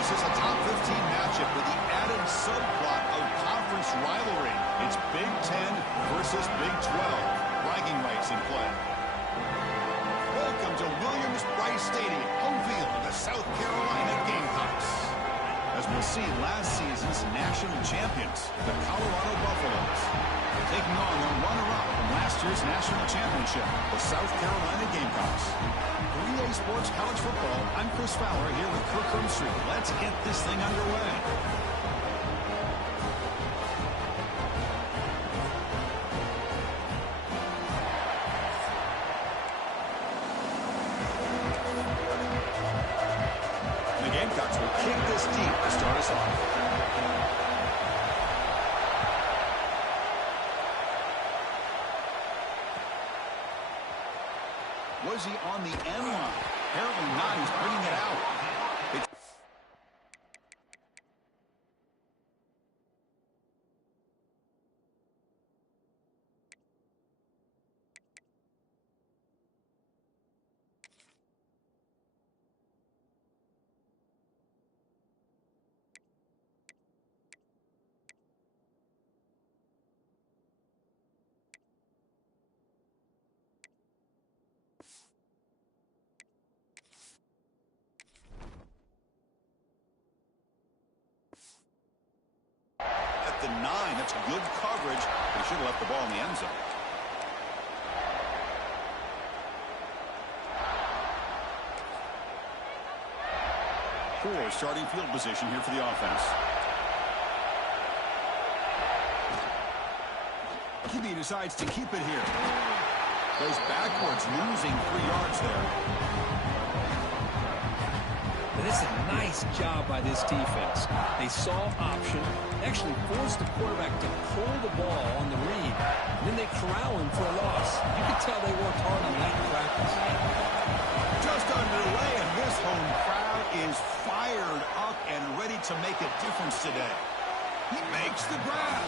This is a top 15 matchup with the added subplot of conference rivalry. It's Big 10 versus Big 12. Bragging rights in play. Welcome to Williams-Brice Stadium, home field of the South Carolina Gamecocks. As we'll see, last season's national champions, the Colorado Buffaloes, taking on the runner-up from last year's national championship, the South Carolina Gamecocks. For EA Sports College Football, I'm Chris Fowler here with Kirk Hermstreet. Let's get this thing underway. The Gamecocks will kick this deep to start us off. Was he on the end line? Apparently not. He's bringing it out. The 9, that's good coverage. They should have left the ball in the end zone. Poor starting field position here for the offense. QB decides to keep it here. Goes backwards, losing 3 yards there. But it's a nice job by this defense. They saw option, actually forced the quarterback to pull the ball on the read, and then they corral him for a loss. You can tell they worked hard on that in practice. Just underway, and this home crowd is fired up and ready to make a difference today. He makes the grab.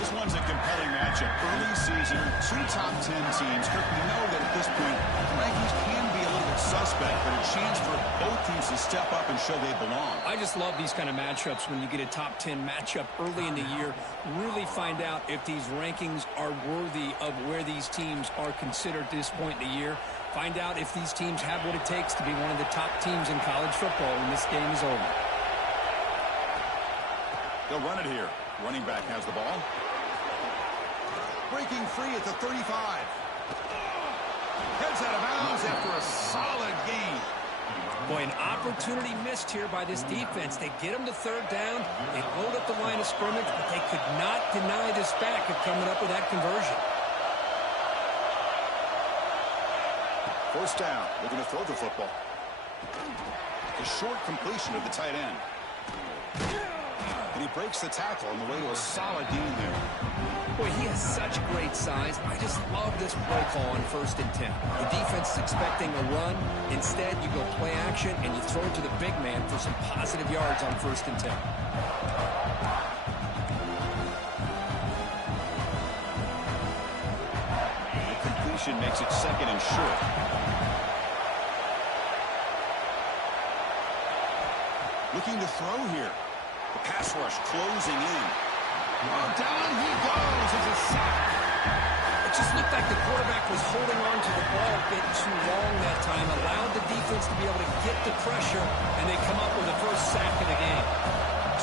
This one's a compelling matchup. Early season, 2 top 10 teams. Kirk, we know that at this point, the rankings can be a little bit suspect, but a chance for both teams to step up and show they belong. I just love these kind of matchups when you get a top 10 matchup early in the year. Really find out if these rankings are worthy of where these teams are considered at this point in the year. Find out if these teams have what it takes to be one of the top teams in college football when this game is over. They'll run it here. Running back has the ball. Breaking free at the 35. Heads out of bounds after a solid gain. Boy, an opportunity missed here by this defense. They get them to 3rd down. They load up the line of scrimmage, but they could not deny this back of coming up with that conversion. 1st down. They're going to throw the football. A short completion of the tight end. And he breaks the tackle on the way to a solid gain there. Boy, he has such great size. I just love this play call on 1st and 10. The defense is expecting a run. Instead, you go play action, and you throw it to the big man for some positive yards on 1st and 10. The completion makes it 2nd and short. Looking to throw here. The pass rush closing in. Oh, down he goes. It's a sack. It just looked like the quarterback was holding on to the ball a bit too long that time, allowed the defense to be able to get the pressure, and they come up with the 1st sack of the game.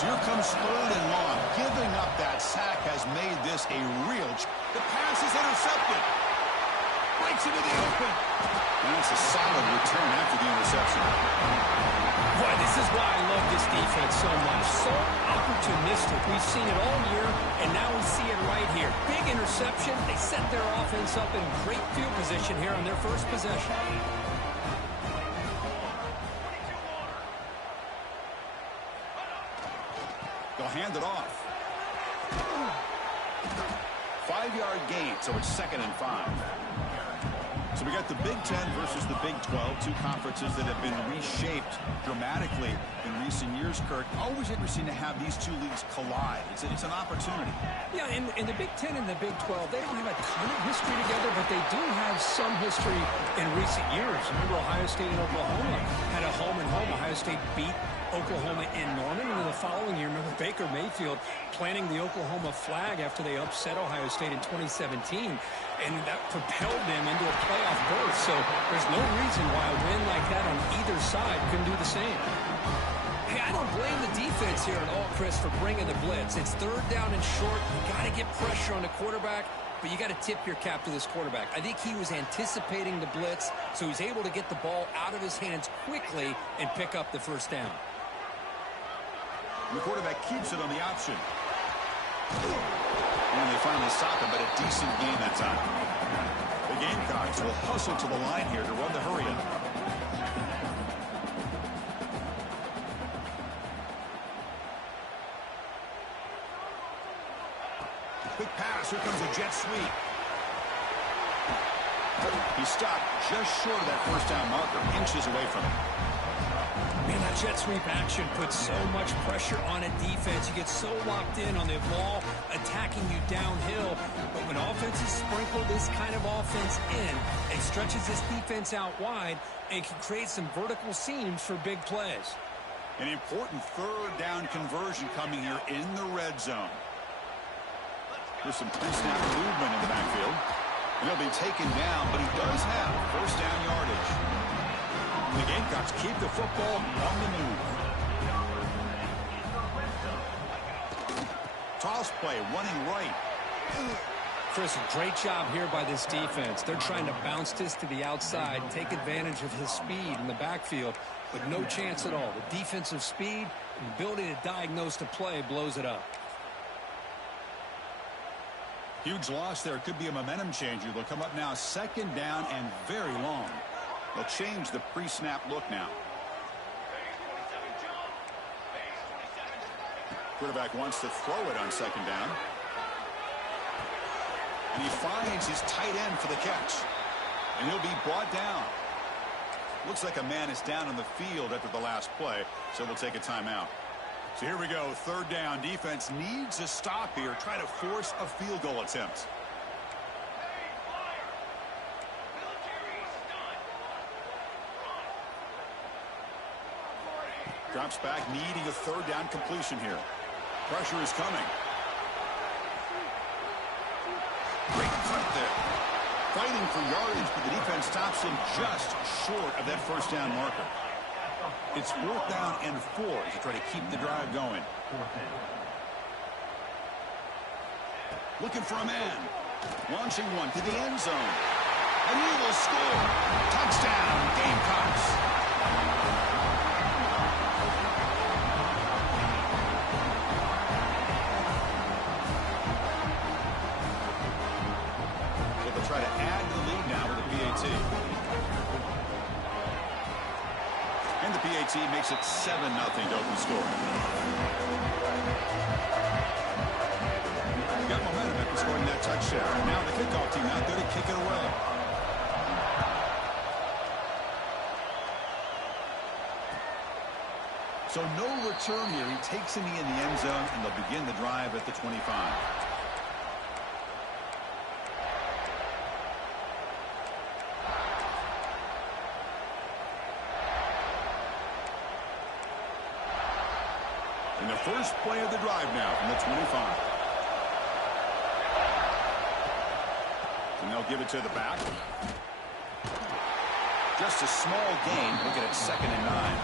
So here comes 3rd and long. Giving up that sack has made this a real... The pass is intercepted. Breaks into the open. And it's a solid return after the interception. Boy, this is why I love this defense so much. So opportunistic. We've seen it all year, and now we see it right here. Big interception. They set their offense up in great field position here on their 1st possession. They'll hand it off. 5-yard gain, so it's 2nd and 5. So we got the Big 10 versus the Big 12, 2 conferences that have been reshaped dramatically in recent years, Kirk. Always interesting to have these 2 leagues collide. It's an opportunity. Yeah, and the Big 10 and the Big 12, they don't have a ton of history together, but they do have some history in recent years. Remember, Ohio State and Oklahoma had a home and home. Ohio State beat Oklahoma in Norman, and in the following year, remember Baker Mayfield planting the Oklahoma flag after they upset Ohio State in 2017, and that propelled them into a playoff berth. So there's no reason why a win like that on either side couldn't do the same. Hey, I don't blame the defense here at all, Chris, for bringing the blitz. It's third down and short. You got to get pressure on the quarterback, but you got to tip your cap to this quarterback. I think he was anticipating the blitz, so he's able to get the ball out of his hands quickly and pick up the first down. The quarterback keeps it on the option. And they finally stop him, but a decent gain that time. The Gamecocks will hustle to the line here to run the hurry-up. Quick pass. Here comes a jet sweep. He stopped just short of that first down marker, inches away from it. Man, that jet sweep action puts so much pressure on a defense. You get so locked in on the ball attacking you downhill. But when offenses sprinkle this kind of offense in, it stretches this defense out wide and can create some vertical seams for big plays. An important third down conversion coming here in the red zone. There's some pre-snap movement in the backfield. And he'll be taken down, but he does have first down yardage. The Gamecocks keep the football on the move. Toss play, running right. Chris, a great job here by this defense. They're trying to bounce this to the outside, take advantage of his speed in the backfield, but no chance at all. The defensive speed and ability to diagnose the play blows it up. Huge loss there. Could be a momentum changer. They'll come up now second down and very long. They'll change the pre-snap look now. Quarterback wants to throw it on second down. And he finds his tight end for the catch. And he'll be brought down. Looks like a man is down on the field after the last play, so they'll take a timeout. So here we go, third down. Defense needs a stop here. Try to force a field goal attempt. Drops back, needing a third down completion here. Pressure is coming. Great cut there. Fighting for yardage, but the defense stops him just short of that first down marker. It's fourth down and 4 to try to keep the drive going. Looking for a man. Launching one to the end zone. And he will score. Touchdown, Gamecocks. So they'll try to add to the lead now with a PAT. And the PAT makes it 7-0 to open score. Got momentum after scoring that touchdown. Now the kickoff team out there to kick it away. So no return here. He takes him in the end zone, and they'll begin the drive at the 25. And the first play of the drive now from the 25. And they'll give it to the back. Just a small gain. Looking at 2nd and 9.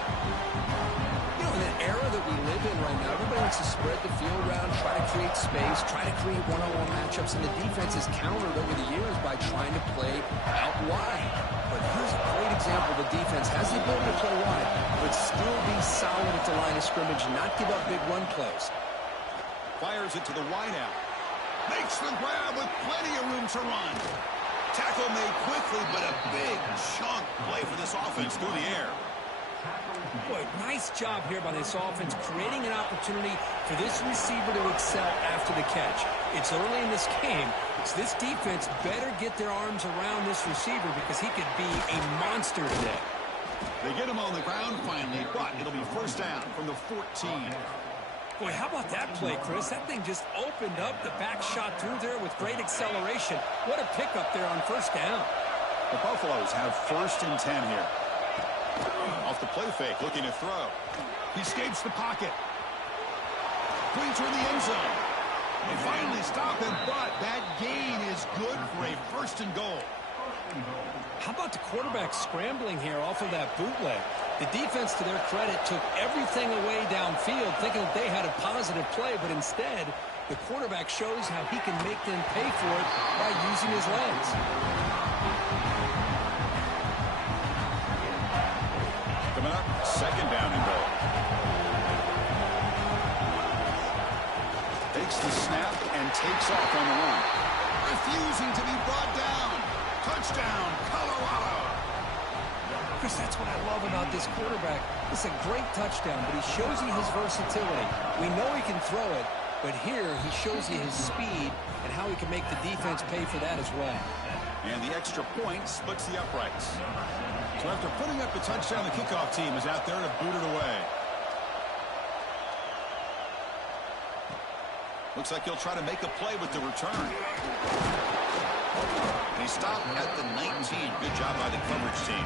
You know, in the era that we live in right now, everybody wants to spread the field around, try to create space, try to create one-on-one matchups, and the defense has countered over the years by trying to play out wide. But here's a great example. The defense has the ability to play wide, but still be solid at the line of scrimmage and not give up big run plays. Fires it to the wideout. Makes the grab with plenty of room to run. Tackle made quickly, but a big chunk play for this offense through the air. Boy, nice job here by this offense, creating an opportunity for this receiver to excel after the catch. It's early in this game, so this defense better get their arms around this receiver because he could be a monster today. They get him on the ground finally, but it'll be first down from the 14. Boy, how about that play, Chris? That thing just opened up. The back shot through there with great acceleration. What a pickup there on first down. The Buffaloes have 1st and 10 here. Off the play fake, looking to throw. He escapes the pocket. Clean toward the end zone. They finally stop him, but that gain is good for a first and goal. How about the quarterback scrambling here off of that bootleg? The defense, to their credit, took everything away downfield, thinking that they had a positive play, but instead, the quarterback shows how he can make them pay for it by using his legs. Coming up, second down and goal. Takes the snap and takes off on the run. Refusing to be brought down. Touchdown, Colorado. Chris, that's what I love about this quarterback. It's a great touchdown, but he shows you his versatility. We know he can throw it, but here he shows you his speed and how he can make the defense pay for that as well. And the extra point splits the uprights. So after putting up the touchdown, the kickoff team is out there to boot it away. Looks like he'll try to make a play with the return. And he stopped at the 19. Good job by the coverage team.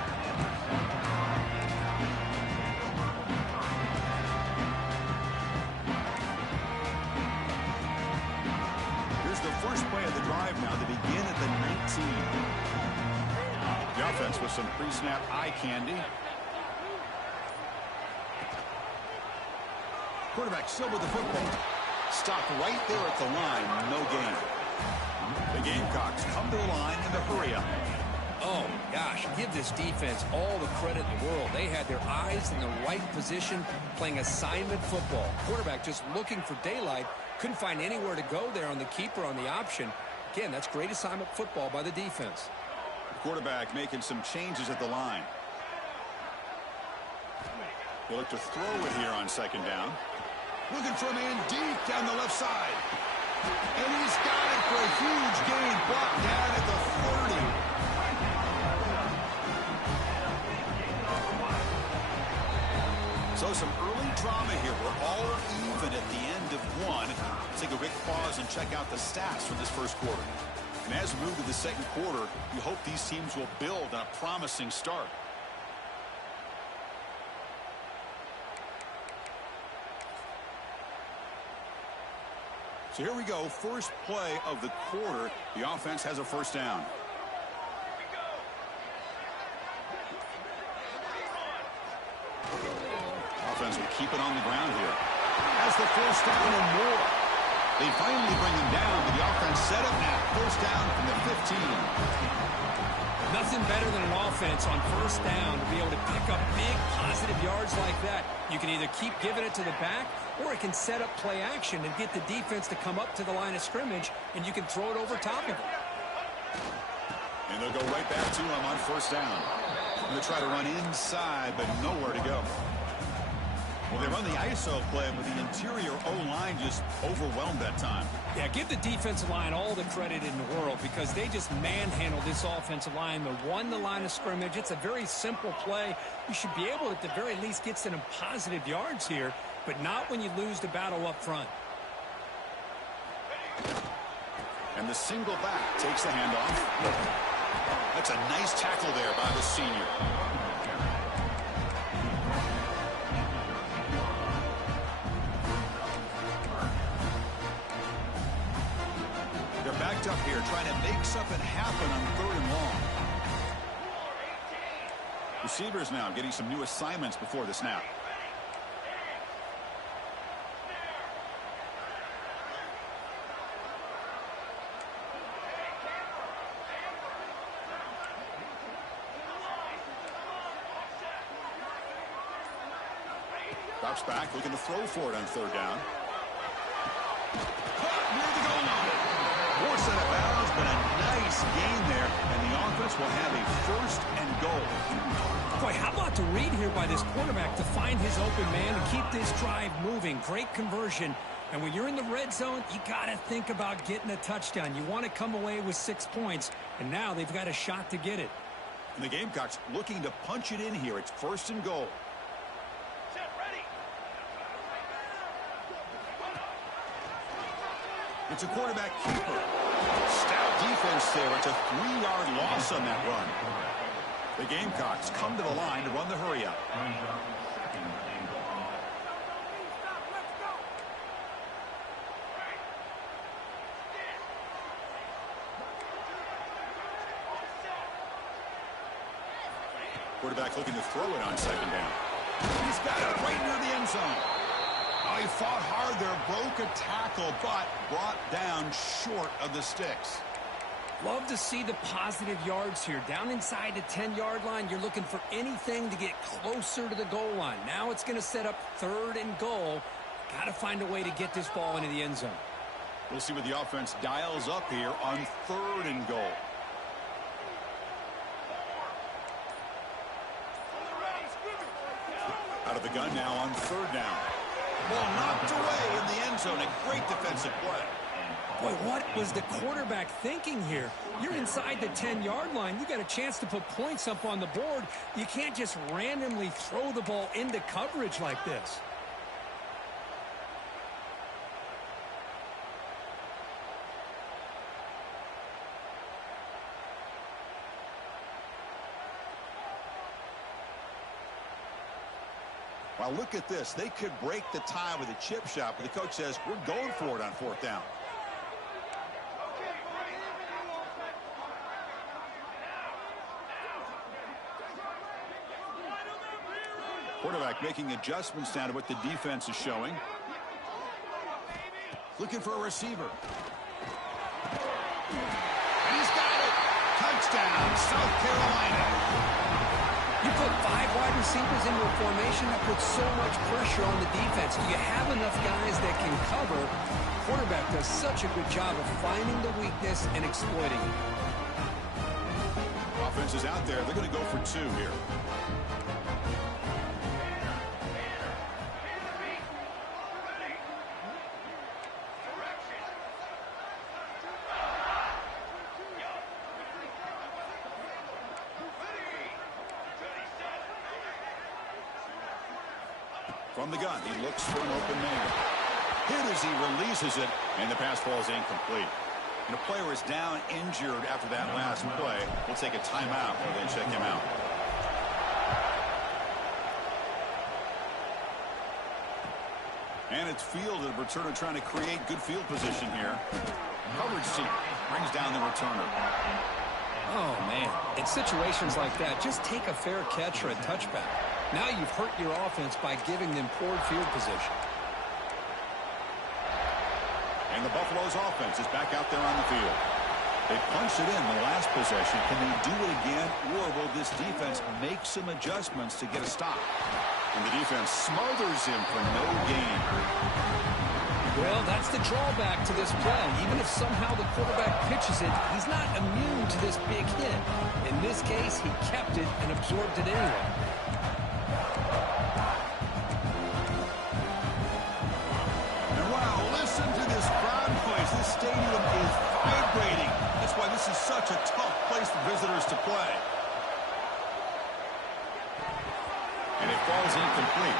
Here's the first play of the drive now to begin at the 19. The offense with some pre-snap eye candy. Quarterback still with the football. Stopped right there at the line. No gain. The Gamecocks come to the line in the hurry-up. Oh, gosh, give this defense all the credit in the world. They had their eyes in the right position, playing assignment football. Quarterback just looking for daylight. Couldn't find anywhere to go there on the keeper on the option. Again, that's great assignment football by the defense. The quarterback making some changes at the line. He'll look to throw it here on second down. Looking for a man deep down the left side. And he's got it for a huge gain. Brought down at the 30. So some early drama here. We're all even at the end of one. Let's take a quick pause and check out the stats from this first quarter. And as we move to the second quarter, we hope these teams will build on a promising start. So here we go, first play of the quarter. The offense has a first down. Offense will keep it on the ground here. Has the first down and more. They finally bring him down, but the offense set up now. First down from the 15. Nothing better than an offense on first down to be able to pick up big positive yards like that. You can either keep giving it to the back, or it can set up play action and get the defense to come up to the line of scrimmage, and you can throw it over top of it. And they'll go right back to him on first down. They'll try to run inside, but nowhere to go. Well, they run the ISO play, but the interior O-line just overwhelmed that time. Yeah, give the defensive line all the credit in the world because they just manhandled this offensive line. They won the line of scrimmage. It's a very simple play. You should be able to, at the very least, get some positive yards here, but not when you lose the battle up front. And the single back takes the handoff. That's a nice tackle there by the senior. They're backed up here trying to make something happen on third and long. Receivers now getting some new assignments before the snap. Drops back, looking to throw for it on third down. Caught near the goal line. Forced out of bounds, but a nice gain there, and the offense will have a first and goal. Boy, how about the read here by this quarterback to find his open man and keep this drive moving. Great conversion. And when you're in the red zone, you got to think about getting a touchdown. You want to come away with 6 points, and now they've got a shot to get it. And the Gamecocks looking to punch it in here. It's first and goal. It's a quarterback keeper. Stout defense there. It's a 3-yard loss on that run. The Gamecocks come to the line to run the hurry-up. Quarterback looking to throw it on second down. He's got it right near the end zone. Oh, he fought hard there, broke a tackle, but brought down short of the sticks. Love to see the positive yards here. Down inside the 10-yard line, you're looking for anything to get closer to the goal line. Now it's going to set up 3rd and goal. Got to find a way to get this ball into the end zone. We'll see what the offense dials up here on 3rd and goal. Out of the gun now on 3rd down. Ball knocked away in the end zone. A great defensive play. Boy, what was the quarterback thinking here? You're inside the 10-yard line. You got a chance to put points up on the board. You can't just randomly throw the ball into coverage like this. Well, look at this. They could break the tie with a chip shot, but the coach says, we're going for it on 4th down. Quarterback making adjustments down to what the defense is showing. Looking for a receiver. And he's got it. Touchdown, South Carolina. You put 5 wide receivers into a formation that puts so much pressure on the defense. You have enough guys that can cover. Quarterback does such a good job of finding the weakness and exploiting it. Offense is out there. They're going to go for 2 here. From the gun, he looks for an open man. Hit as he releases it, and the pass ball is incomplete. And the player is down injured after that last play. We'll take a timeout and then check him out. And it's fielded. Returner trying to create good field position here. Coverage team brings down the returner. Oh, man. In situations like that, just take a fair catch or a touchback. Now you've hurt your offense by giving them poor field position. And the Buffalo's offense is back out there on the field. They punched it in the last possession. Can they do it again, or will this defense make some adjustments to get a stop? And the defense smothers him for no gain. Well, that's the drawback to this play. Even if somehow the quarterback pitches it, he's not immune to this big hit. In this case, he kept it and absorbed it anyway. And wow, listen to this crowd noise. This stadium is vibrating. That's why this is such a tough place for visitors to play. And it falls incomplete.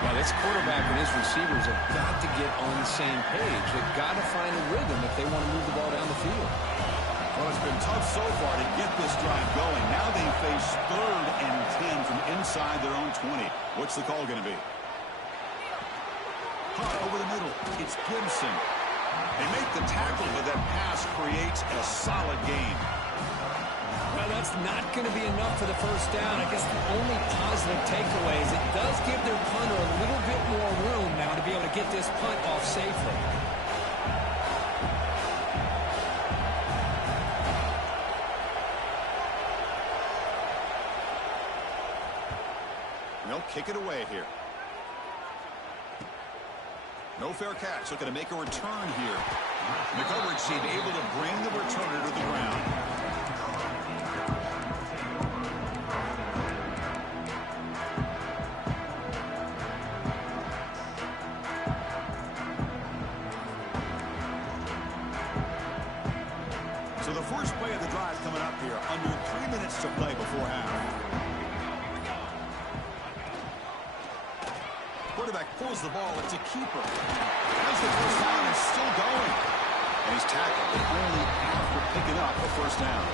Yeah, this quarterback and his receivers have got to get on the same page. They've got to find a rhythm if they want to move the ball down the field. Well, it's been tough so far to get this drive going. Now they face 3rd and 10 from inside their own 20. What's the call going to be? Caught over the middle. It's Gibson. They make the tackle, but that pass creates a solid gain. Well, that's not going to be enough for the first down. I guess the only positive takeaway is it does give their punter a little bit more room now to be able to get this punt off safely. They'll kick it away here. No fair catch. Looking to make a return here. The coverage team able to bring the returner to the ground. So the first play of the drive coming up here. Under 3 minutes to play before half. Quarterback pulls the ball. It's a keeper. As the first down is still going. And he's tackled, but only after picking up a first down.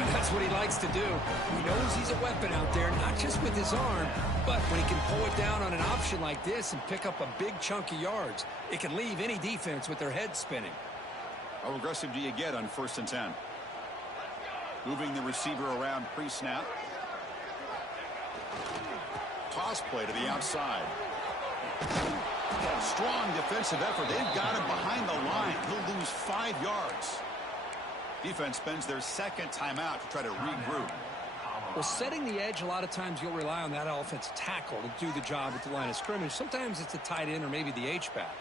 And that's what he likes to do. He knows he's a weapon out there, not just with his arm, but when he can pull it down on an option like this and pick up a big chunk of yards, it can leave any defense with their head spinning. How aggressive do you get on 1st and 10? Moving the receiver around pre-snap. Toss play to the outside. Strong defensive effort. They've got him behind the line. He'll lose 5 yards. Defense spends their second timeout to try to regroup. Well, setting the edge, a lot of times you'll rely on that offensive tackle to do the job at the line of scrimmage. Sometimes it's a tight end or maybe the H-back.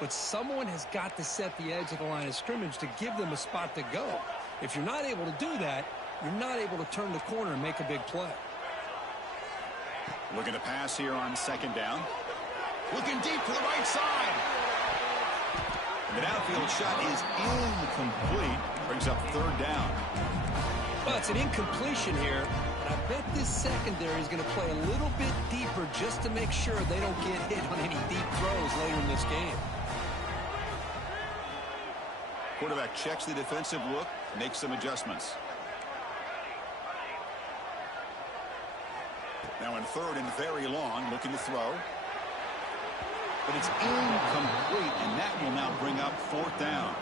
But someone has got to set the edge of the line of scrimmage to give them a spot to go. If you're not able to do that, you're not able to turn the corner and make a big play. Looking to pass here on second down. Looking deep to the right side. The downfield shot is incomplete. Brings up third down. Well, it's an incompletion here. But I bet this secondary is going to play a little bit deeper just to make sure they don't get hit on any deep throws later in this game. Quarterback checks the defensive look, makes some adjustments. Now in third and very long, looking to throw. But it's incomplete, and that will now bring up fourth down.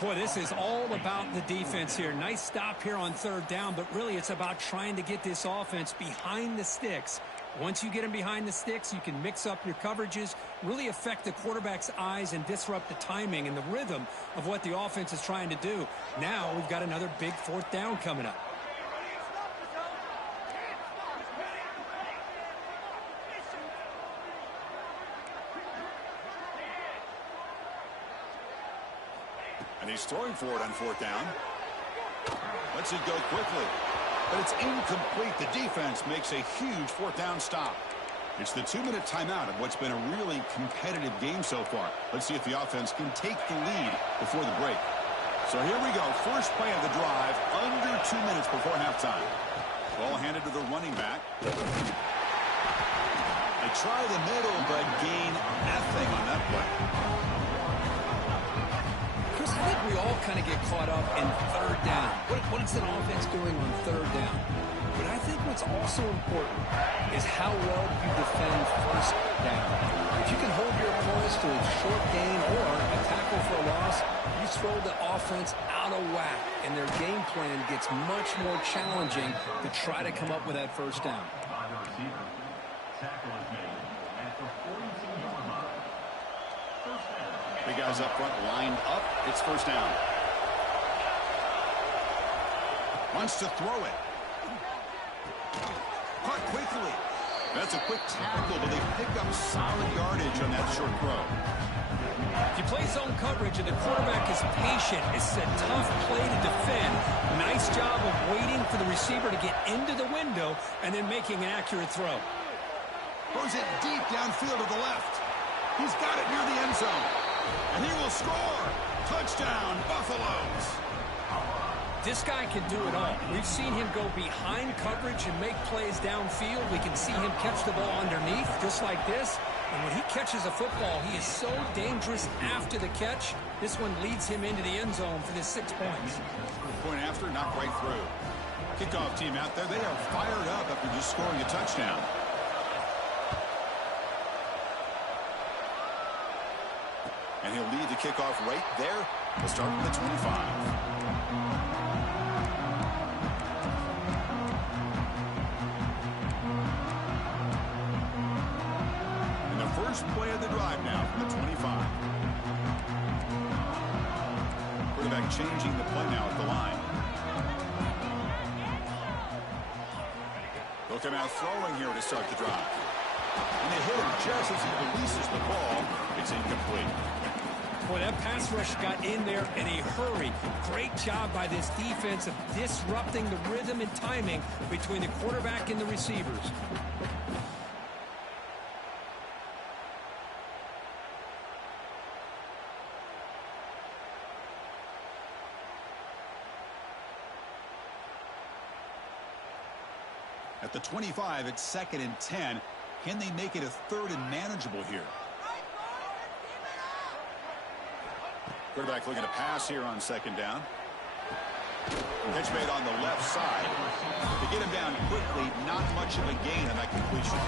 Boy, this is all about the defense here. Nice stop here on third down, but really it's about trying to get this offense behind the sticks. Once you get them behind the sticks, you can mix up your coverages, really affect the quarterback's eyes and disrupt the timing and the rhythm of what the offense is trying to do. Now we've got another big fourth down coming up. And he's throwing for it on fourth down. Lets it go quickly. But it's incomplete. The defense makes a huge fourth down stop. It's the 2-minute timeout of what's been a really competitive game so far. Let's see if the offense can take the lead before the break. So here we go. First play of the drive, under 2 minutes before halftime. Ball handed to the running back. They try the middle, but gain nothing on that play. Chris, I think we all kind of get caught up in third down. What is an offense doing on third down? But I think what's also important is how well you defend first down. If you can hold your opponents to a short gain or a tackle for a loss, you throw the offense out of whack, and their game plan gets much more challenging to try to come up with that first down. Big guys up front lined up. It's first down. Wants to throw it. Caught quickly. That's a quick tackle, but they pick up solid yardage on that short throw. If you play zone coverage and the quarterback is patient, it's a tough play to defend. Nice job of waiting for the receiver to get into the window and then making an accurate throw. Throws it deep downfield to the left. He's got it near the end zone. And he will score. Touchdown, Buffaloes. This guy can do it all. We've seen him go behind coverage and make plays downfield. We can see him catch the ball underneath, just like this. And when he catches a football, he is so dangerous after the catch. This one leads him into the end zone for the 6 points. Point after, knocked right through. Kickoff team out there, they are fired up after just scoring a touchdown. And he'll lead the kickoff right there. We'll start from the 25. First play of the drive now from the 25. Quarterback changing the play now at the line. They'll come out throwing here to start the drive. And they hit him just as he releases the ball. It's incomplete. Boy, that pass rush got in there in a hurry. Great job by this defense of disrupting the rhythm and timing between the quarterback and the receivers. At the 25, it's 2nd and 10. Can they make it a 3rd and manageable here? Quarterback looking to pass here on 2nd down. Pitch made on the left side. To get him down quickly, not much of a gain on that completion.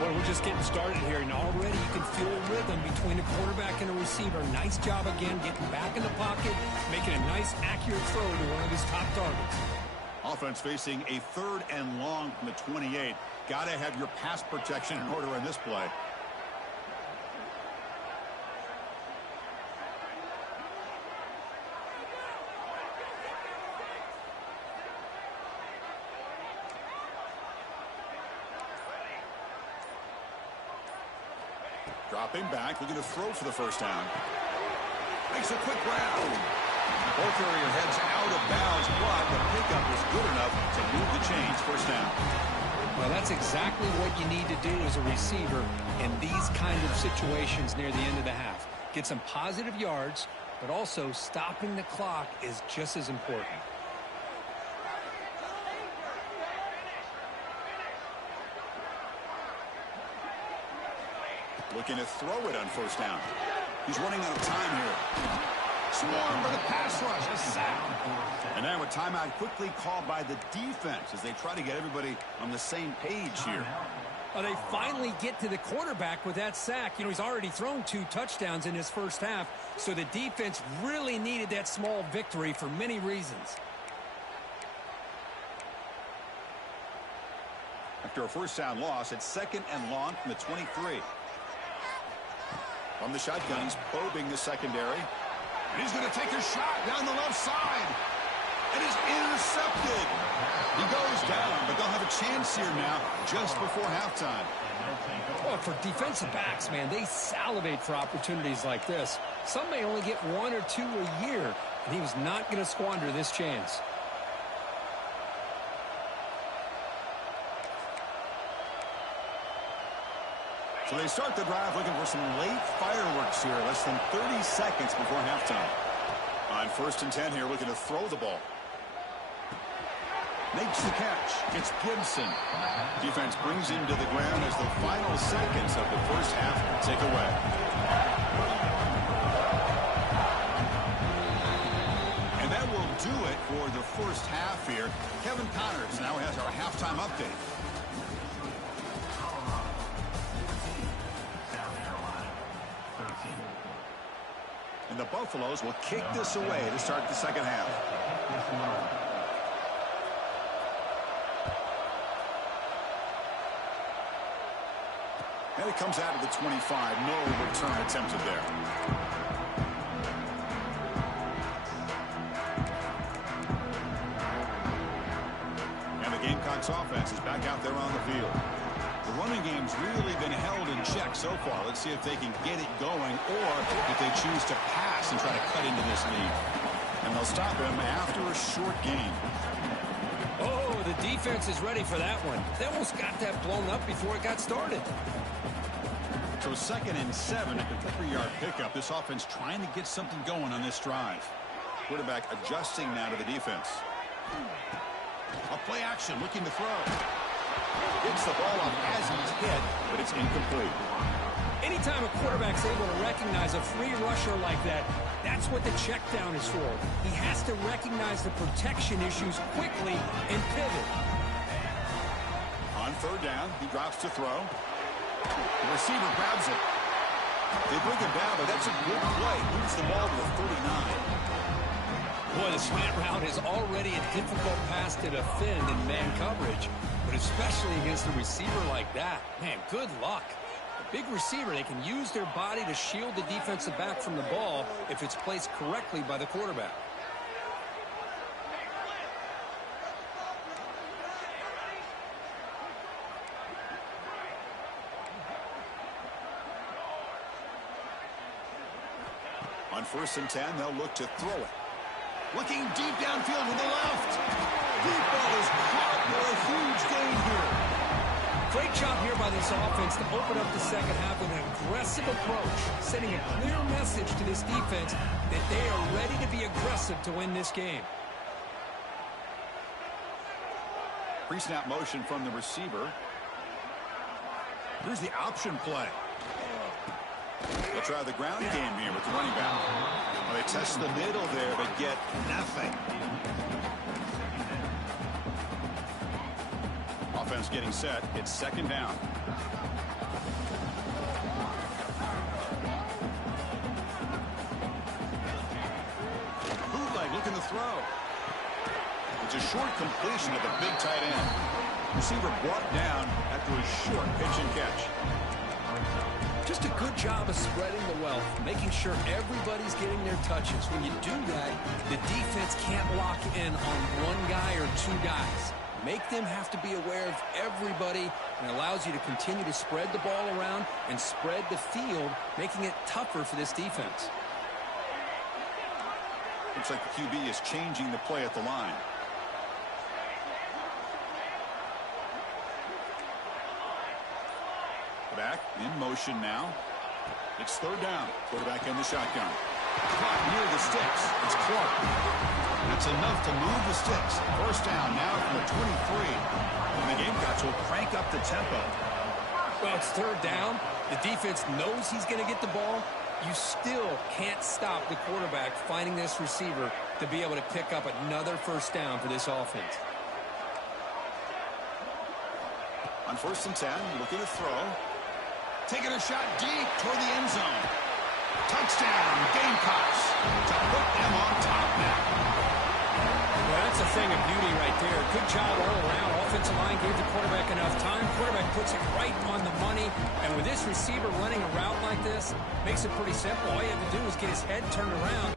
Well, we're just getting started here, and already you can feel a rhythm between a quarterback and a receiver. Nice job again getting back in the pocket, making a nice, accurate throw to one of his top targets. Offense facing a 3rd and long from the 28. Got to have your pass protection in order in this play. Dropping back, looking to throw for the first down. Makes a quick round. Ball carrier heads out of bounds, but the pickup was good enough to move the chains. First down. Well, that's exactly what you need to do as a receiver in these kind of situations near the end of the half. Get some positive yards, but also stopping the clock is just as important. Looking to throw it on first down. He's running out of time here. Swarm for the pass rush. A sack. And now a timeout quickly called by the defense as they try to get everybody on the same page here. Well, they finally get to the quarterback with that sack. You know, he's already thrown 2 touchdowns in his first half, so the defense really needed that small victory for many reasons. After a first down loss, it's 2nd and long from the 23. From the shotgun, he's probing the secondary. And he's going to take a shot down the left side. And it's intercepted. He goes down, but they'll have a chance here now just before halftime. Well, for defensive backs, man, they salivate for opportunities like this. Some may only get 1 or 2 a year, and he was not going to squander this chance. So they start the drive looking for some late fireworks here, less than 30 seconds before halftime. On 1st and 10 here, looking to throw the ball. Makes the catch. It's Gibson. Defense brings him to the ground as the final seconds of the first half tick away. And that will do it for the first half here. Kevin Connors now has our halftime update. And the Buffaloes will kick this away to start the second half. And it comes out of the 25. No return attempted there. And the Gamecocks offense is back out there on the field. The running game's really been held in check so far. Let's see if they can get it going or if they choose to pass and try to cut into this lead. And they'll stop him after a short gain. Oh, the defense is ready for that one. They almost got that blown up before it got started. So 2nd and 7 at the 3-yard pickup. This offense trying to get something going on this drive. Quarterback adjusting now to the defense. A play action looking to throw. Gets the ball off as he's hit, but it's incomplete. Anytime a quarterback's able to recognize a free rusher like that, that's what the check down is for. He has to recognize the protection issues quickly and pivot. On 3rd down, he drops to throw. The receiver grabs it. They bring him down, but that's a good play. Moves the ball to the 39. Boy, the slant route is already a difficult pass to defend in man coverage, but especially against a receiver like that. Man, good luck. A big receiver, they can use their body to shield the defensive back from the ball if it's placed correctly by the quarterback. On 1st and 10, they'll look to throw it. Looking deep downfield to the left. Deep ball is caught for a huge gain here. Great job here by this offense to open up the second half with an aggressive approach, sending a clear message to this defense that they are ready to be aggressive to win this game. Pre-snap motion from the receiver. Here's the option play. They'll try the ground game here with the running back. Well, they test the middle there, but get nothing. Offense getting set. It's 2nd down. short completion of the big tight end. Receiver brought down after a short pitch and catch. Just a good job of spreading the wealth, making sure everybody's getting their touches. When you do that, the defense can't lock in on one guy or two guys. Make them have to be aware of everybody, and allows you to continue to spread the ball around and spread the field, making it tougher for this defense. Looks like the QB is changing the play at the line. Back in motion now. It's third down. Quarterback in the shotgun. Caught near the sticks. It's Clark. That's enough to move the sticks. First down now from the 23. And the Gamecocks will crank up the tempo. Well, it's third down. The defense knows he's going to get the ball. You still can't stop the quarterback finding this receiver to be able to pick up another first down for this offense. On 1st and 10, looking to throw. Taking a shot deep toward the end zone. Touchdown, Gamecocks, to put them on top now. Well, that's a thing of beauty right there. Good job all around. Offensive line gave the quarterback enough time. Quarterback puts it right on the money. And with this receiver running a route like this, makes it pretty simple. All you have to do is get his head turned around.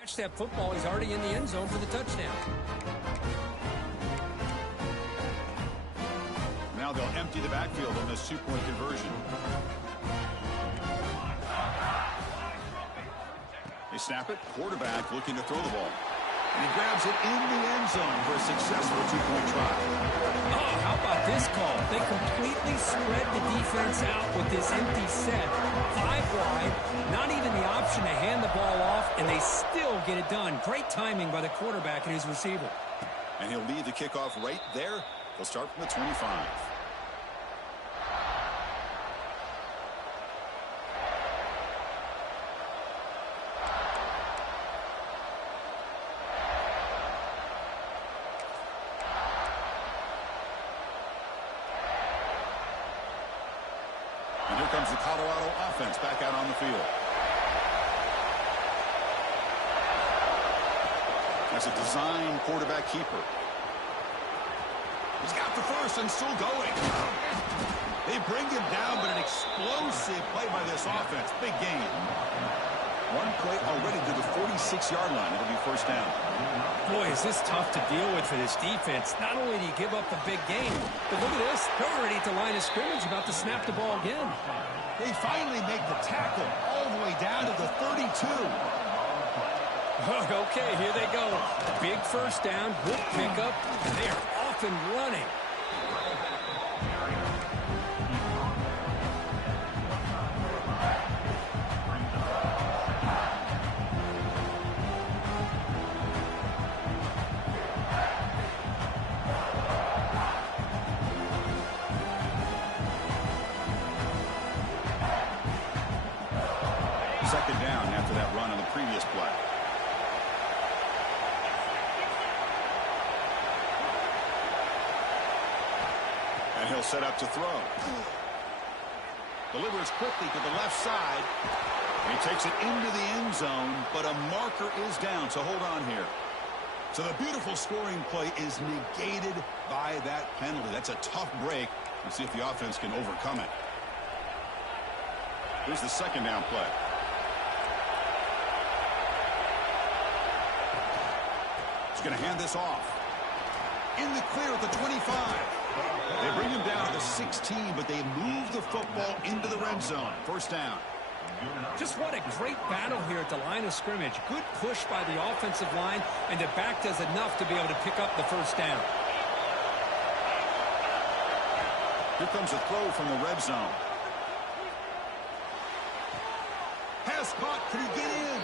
Catch that football. He's already in the end zone for the touchdown. Now they'll empty the backfield on this two-point conversion. They snap it. Quarterback looking to throw the ball. And he grabs it in the end zone for a successful two-point try. Oh, how about this call? They completely spread the defense out with this empty set. 5 wide, not even the option to hand the ball off, and they still get it done. Great timing by the quarterback and his receiver. And he'll lead the kickoff right there. They'll start from the 25. And here comes the Colorado offense back out on the field. That's a design quarterback keeper. He's got the first and still going. They bring him down, but an explosive play by this offense. Big game. One play already to the 46-yard line. It'll be first down. Boy, is this tough to deal with for this defense. Not only do you give up the big game, but look at this. They're already at the line of scrimmage, about to snap the ball again. They finally make the tackle all the way down to the 32. Okay, here they go. Big first down, good pickup, and they are off and running. Second down after that run on the previous play. And he'll set up to throw. Delivers quickly to the left side. He takes it into the end zone, but a marker is down, so hold on here. So the beautiful scoring play is negated by that penalty. That's a tough break. Let's see if the offense can overcome it. Here's the second down play. Going to hand this off. In the clear at the 25. They bring him down to the 16, but they move the football into the red zone. First down. Just what a great battle here at the line of scrimmage. Good push by the offensive line, and the back does enough to be able to pick up the first down. Here comes a throw from the red zone. Pass caught. Can he get in?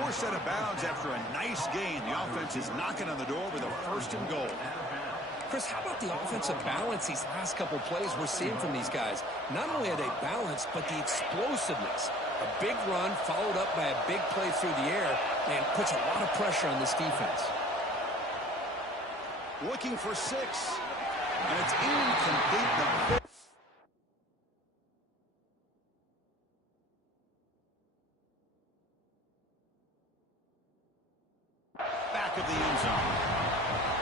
Forced out of bounds after a nice gain. The offense is knocking on the door with a first and goal. Chris, how about the offensive balance these last couple plays we're seeing from these guys? Not only are they balanced, but the explosiveness. A big run followed up by a big play through the air, and puts a lot of pressure on this defense. Looking for 6. And it's incomplete. Back of the end zone.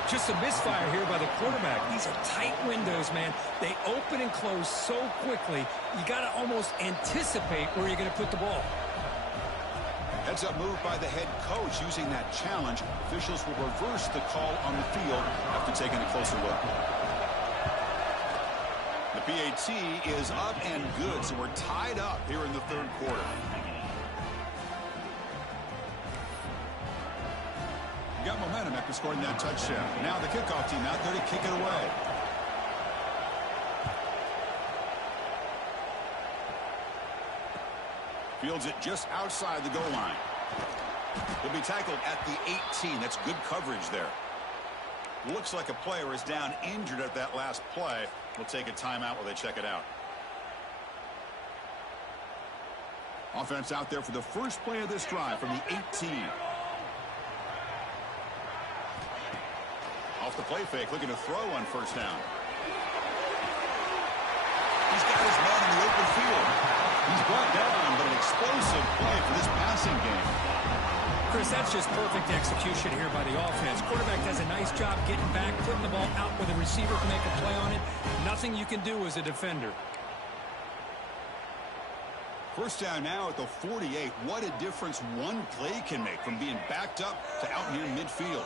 Just a misfire here by the quarterback. These are tight windows, man. They open and close so quickly, you got to almost anticipate where you're going to put the ball. Heads up move by the head coach using that challenge. Officials will reverse the call on the field after taking a closer look. The PAT is up and good, so we're tied up here in the third quarter. Got momentum after scoring that touchdown. Now the kickoff team out there to kick it away. Fields it just outside the goal line. He'll be tackled at the 18. That's good coverage there. Looks like a player is down injured at that last play. We'll take a timeout while they check it out. Offense out there for the first play of this drive from the 18. Off the play fake, looking to throw on first down. He's got his man in the open field. He's brought down, but an explosive play for this passing game. Chris, that's just perfect execution here by the offense. Quarterback does a nice job getting back, putting the ball out where the receiver can make a play on it. Nothing you can do as a defender. First down now at the 48. What a difference one play can make from being backed up to out near midfield.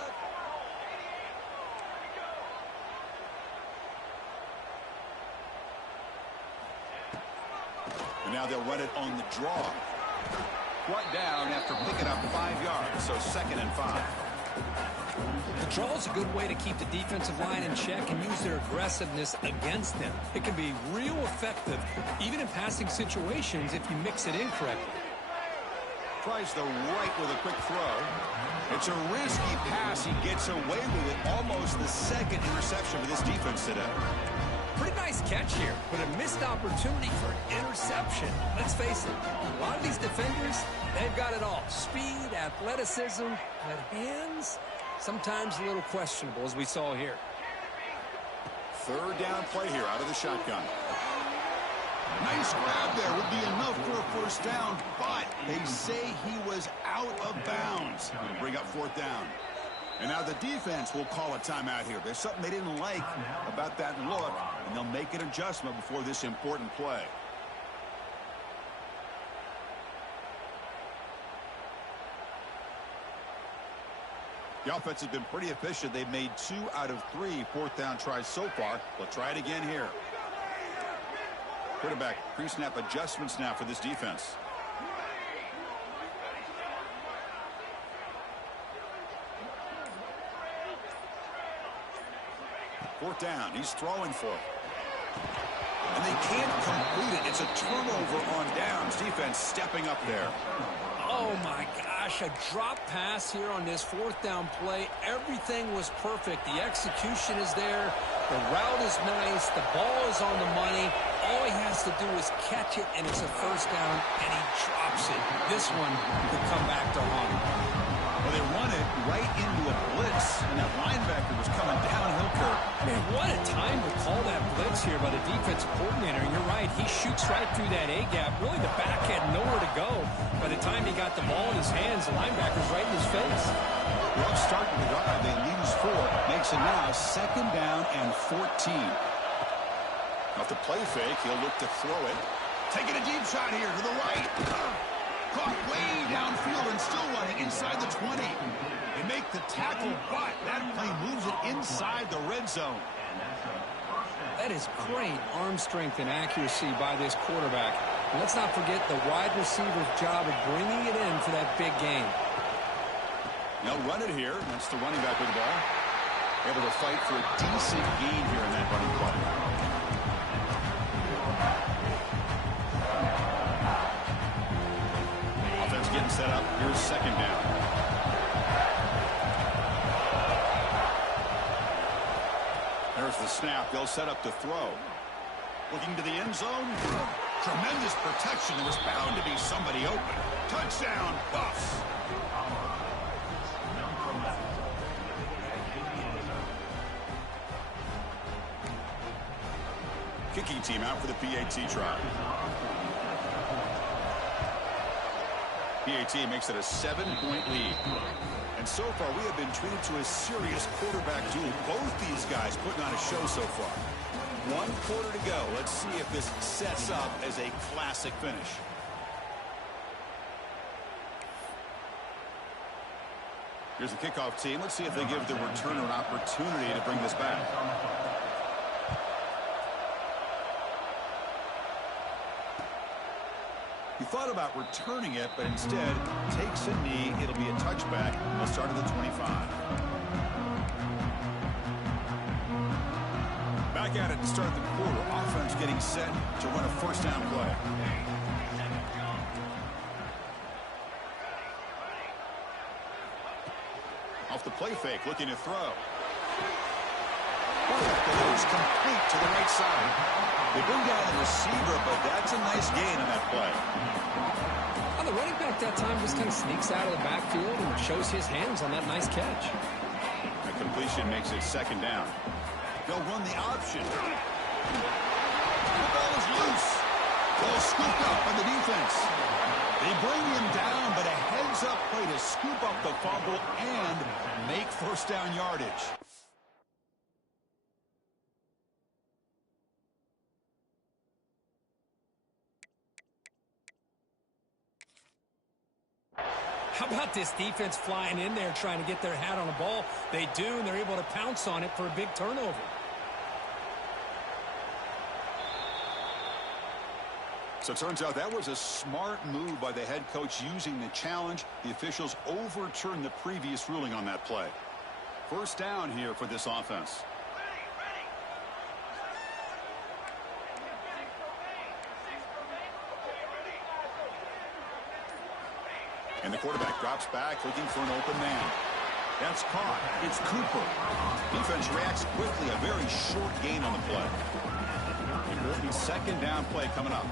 And now they'll run it on the draw. Brought down after picking up 5 yards, so 2nd and 5. The draw is a good way to keep the defensive line in check and use their aggressiveness against them. It can be real effective, even in passing situations, if you mix it in correctly. Tries the right with a quick throw. It's a risky pass. He gets away with it. Almost the 2nd interception for this defense today. Pretty nice catch here, but a missed opportunity for an interception. Let's face it, a lot of these defenders, they've got it all. Speed, athleticism, but hands, sometimes a little questionable, as we saw here. Third down play here out of the shotgun. Nice grab there would be enough for a first down, but they say he was out of bounds. Going to bring up 4th down. And now the defense will call a timeout here. There's something they didn't like about that look, and they'll make an adjustment before this important play. The offense has been pretty efficient. They've made 2 out of 3 fourth down tries so far. They'll try it again here. Quarterback pre-snap adjustments now for this defense. Fourth down. He's throwing for it. And they can't complete it. It's a turnover on downs. Defense stepping up there. Oh, my gosh, a drop pass here on this fourth down play. Everything was perfect. The execution is there. The route is nice. The ball is on the money. All he has to do is catch it, and it's a first down, and he drops it. This one could come back to haunt him. Well, they run it right into a blitz, and that linebacker was coming downhill curve. Man, what a time to call that blitz here by the defensive coordinator. And you're right, he shoots right through that A-gap. Really, the back had nowhere to go. By the time he got the ball in his hands, the linebacker's right in his face. Well, starting the drive, they lose 4. Makes it now 2nd down and 14. Off the play fake, he'll look to throw it. Taking a deep shot here to the right. Caught way downfield and still running inside the 20. They make the tackle, but that play moves it inside the red zone. That is great arm strength and accuracy by this quarterback. And let's not forget the wide receiver's job of bringing it in for that big game. They'll run it here. That's the running back with the ball. Able to fight for a decent gain here in that running play. Offense getting set up. Here's 2nd down. There's the snap. They'll set up to throw. Looking to the end zone. Tremendous protection. There was bound to be somebody open. Touchdown, Buffs. Kicking team out for the PAT try. PAT makes it a 7-point lead. And so far, we have been treated to a serious quarterback duel. Both these guys putting on a show so far. 1 quarter to go. Let's see if this sets up as a classic finish. Here's the kickoff team. Let's see if they give the returner an opportunity to bring this back. He thought about returning it, but instead takes a knee. It'll be a touchback. They'll start at the 25. Back at it to start the quarter. Offense getting set to run a first down play. Off the play fake, looking to throw. Goes complete to the right side. They bring down the receiver, but that's a nice gain on that play. Well, the running back that time just kind of sneaks out of the backfield and shows his hands on that nice catch. That completion makes it 2nd down. They'll run the option. The ball is loose. Ball scooped up by the defense. They bring him down, but a heads-up play to scoop up the fumble and make first down yardage. How about this defense flying in there trying to get their hat on the ball? They do, and they're able to pounce on it for a big turnover. So it turns out that was a smart move by the head coach using the challenge. The officials overturned the previous ruling on that play. First down here for this offense. And the quarterback drops back looking for an open man. That's caught. It's Cooper. Defense reacts quickly. A very short gain on the play. Important 2nd down play coming up.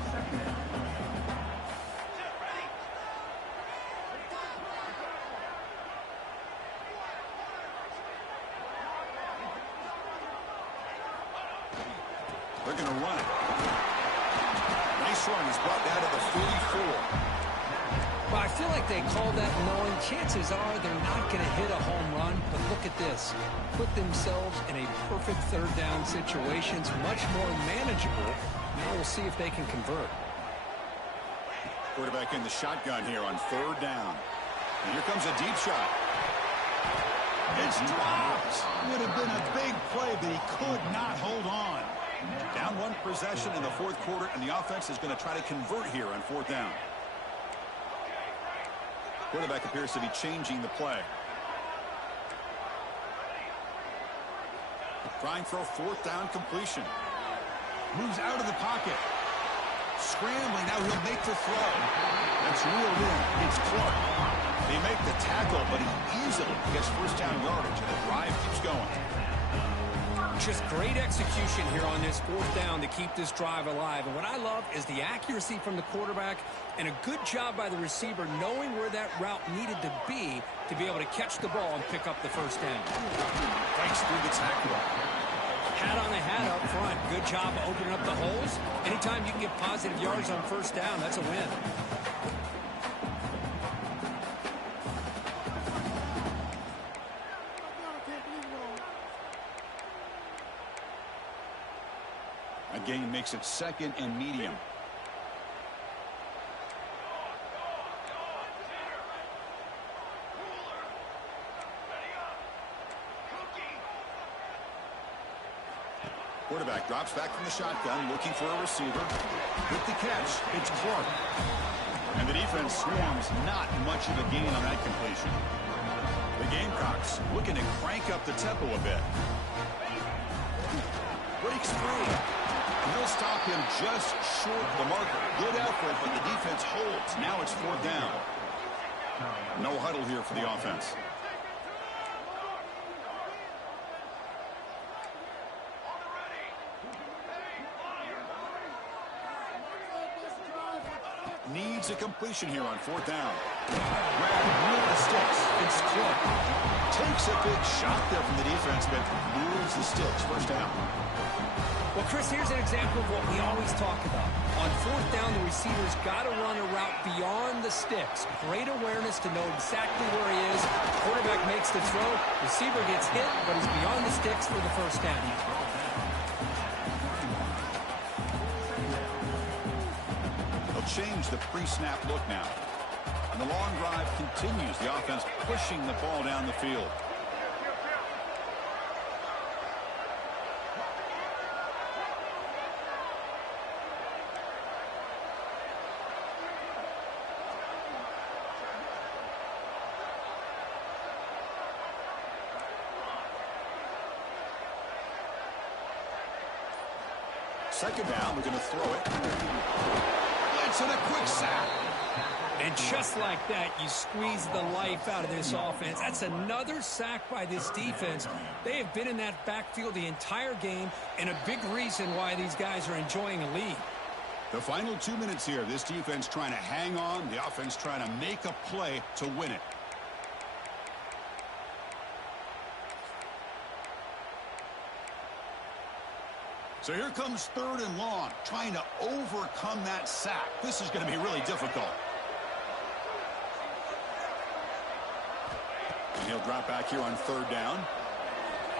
They're going to run it. Nice run. He's brought down to the 44. Well, I feel like they called that knowing chances are they're not going to hit a home run. But look at this. Put themselves in a perfect 3rd down situations, much more manageable. Now we'll see if they can convert. Quarterback in the shotgun here on 3rd down. And here comes a deep shot. It's dropped. Would have been a big play, but he could not hold on. Down one possession in the fourth quarter, and the offense is going to try to convert here on fourth down. Quarterback appears to be changing the play. Trying for a fourth down completion. Moves out of the pocket. Scrambling. Now he'll make the throw. That's reeled in. It's Clark. They make the tackle, but he easily gets first down yardage, and the drive keeps going. Just great execution here on this fourth down to keep this drive alive. And what I love is the accuracy from the quarterback and a good job by the receiver knowing where that route needed to be able to catch the ball and pick up the first down. Breaks through the tackle. Hat on a hat up front. Good job of opening up the holes. Anytime you can get positive yards on first down, that's a win. A gain makes it second and medium. Quarterback drops back from the shotgun, looking for a receiver. With the catch, it's Clark. And the defense swarms, not much of a gain on that completion. The Gamecocks looking to crank up the tempo a bit. Breaks free. And they'll stop him just short of the marker. Good effort, but the defense holds. Now it's fourth down. No huddle here for the offense. Needs a completion here on fourth down. Grab near the sticks. It's Clark. Takes a big shot there from the defense, but moves the sticks. First down. Well, Chris, here's an example of what we always talk about. On fourth down, the receiver's got to run a route beyond the sticks. Great awareness to know exactly where he is. Quarterback makes the throw. Receiver gets hit, but he's beyond the sticks for the first down. Change the pre-snap look now. And the long drive continues. The offense pushing the ball down the field. Second down, we're going to throw it. And a quick sack. And just like that, you squeeze the life out of this offense. That's another sack by this defense. They have been in that backfield the entire game, and a big reason why these guys are enjoying a lead. The final 2 minutes here. This defense trying to hang on. The offense trying to make a play to win it. So here comes third and long, trying to overcome that sack. This is going to be really difficult. And he'll drop back here on third down.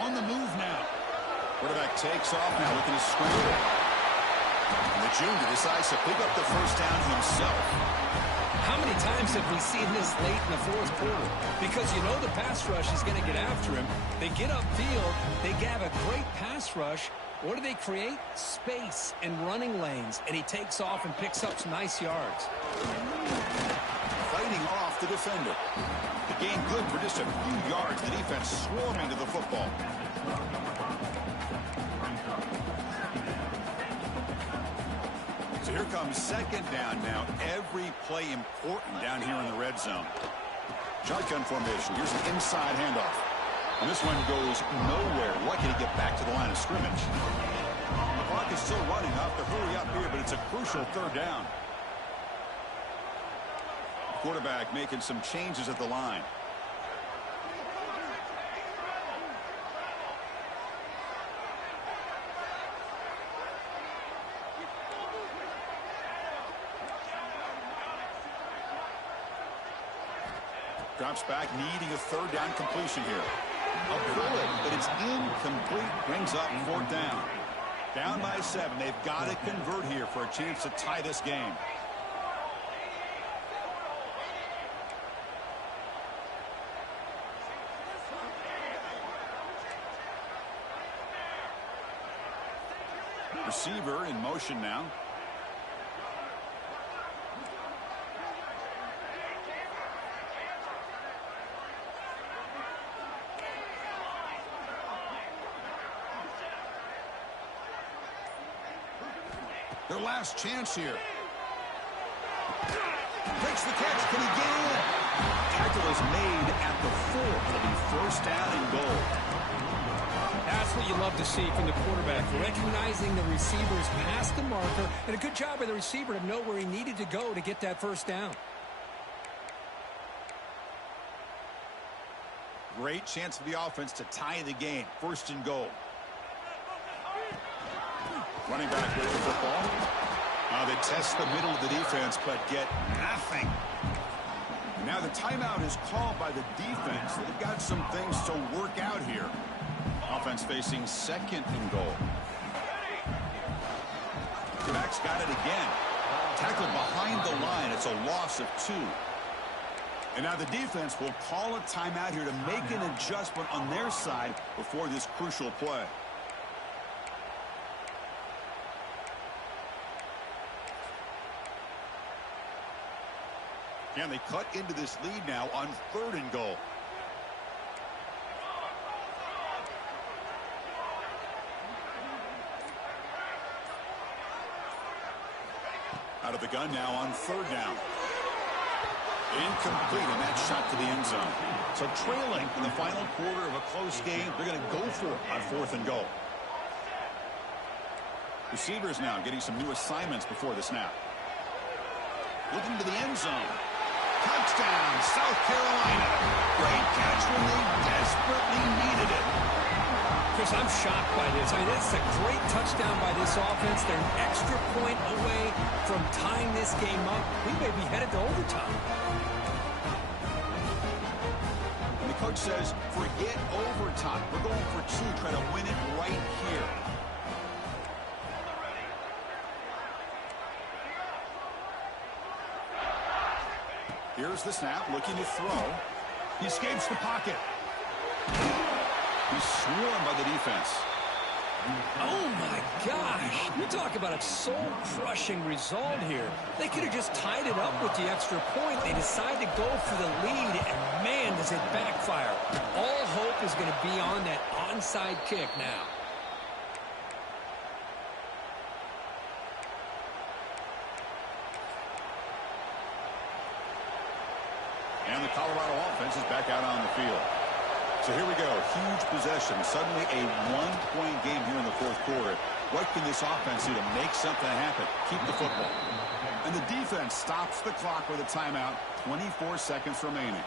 On the move now. Quarterback takes off now, looking to scramble. And the junior decides to pick up the first down himself. How many times have we seen this late in the fourth quarter? Because you know the pass rush is going to get after him. They get upfield. They have a great pass rush. What do they create? Space and running lanes. And he takes off and picks up some nice yards. Fighting off the defender. The gain good for just a few yards. The defense swarming to the football. So here comes second down now. Every play important down here in the red zone. Shotgun formation. Here's an inside handoff. And this one goes nowhere. Lucky to get back to the line of scrimmage. The clock is still running. Off to hurry up here, but it's a crucial third down. Quarterback making some changes at the line. Drops back, needing a third down completion here. A bullet, but it's incomplete. Brings up fourth down. Down by 7. They've got to convert here for a chance to tie this game. receiver in motion now. Their last chance here. Takes the catch. Can he get in? Tackle is made at the 4. It'll be first down and goal. That's what you love to see from the quarterback, recognizing the receiver's past the marker, and a good job by the receiver to know where he needed to go to get that first down. Great chance for the offense to tie the game. First and goal. Running back with the football. They test the middle of the defense, but get nothing. Now the timeout is called by the defense. They've got some things to work out here. Offense facing second and goal. Back's got it again. Tackled behind the line. It's a loss of 2. And now the defense will call a timeout here to make an adjustment on their side before this crucial play. And they cut into this lead now on 3rd and goal. Out of the gun now on 3rd down. Incomplete, and that shot to the end zone. So trailing in the final quarter of a close game, they're going to go for it on 4th and goal. Receivers now getting some new assignments before the snap. Looking to the end zone. Touchdown, South Carolina. Great catch when they desperately needed it. Chris, I'm shocked by this. I mean, it's a great touchdown by this offense. They're an extra point away from tying this game up. We may be headed to overtime. And the coach says, forget overtime. We're going for 2. Try to win it right here. Here's the snap, looking to throw. He escapes the pocket. He's swarmed by the defense. Oh, my gosh. You talk about a soul-crushing result here. They could have just tied it up with the extra point. They decide to go for the lead, and, man, does it backfire. All hope is going to be on that onside kick now. And the Colorado offense is back out on the field. So here we go. Huge possession. Suddenly a 1-point game here in the 4th quarter. What can this offense do to make something happen? Keep the football. And the defense stops the clock with a timeout. 24 seconds remaining.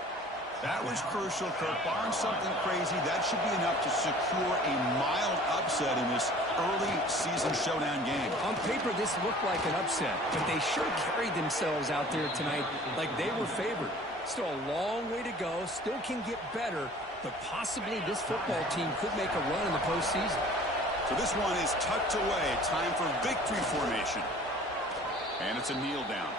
That was crucial, Kirk. Barring something crazy, that should be enough to secure a mild upset in this early season showdown game. On paper, this looked like an upset, but they sure carried themselves out there tonight like they were favored. Still a long way to go, still can get better, but possibly this football team could make a run in the postseason. So this one is tucked away. Time for victory formation. And it's a kneel down.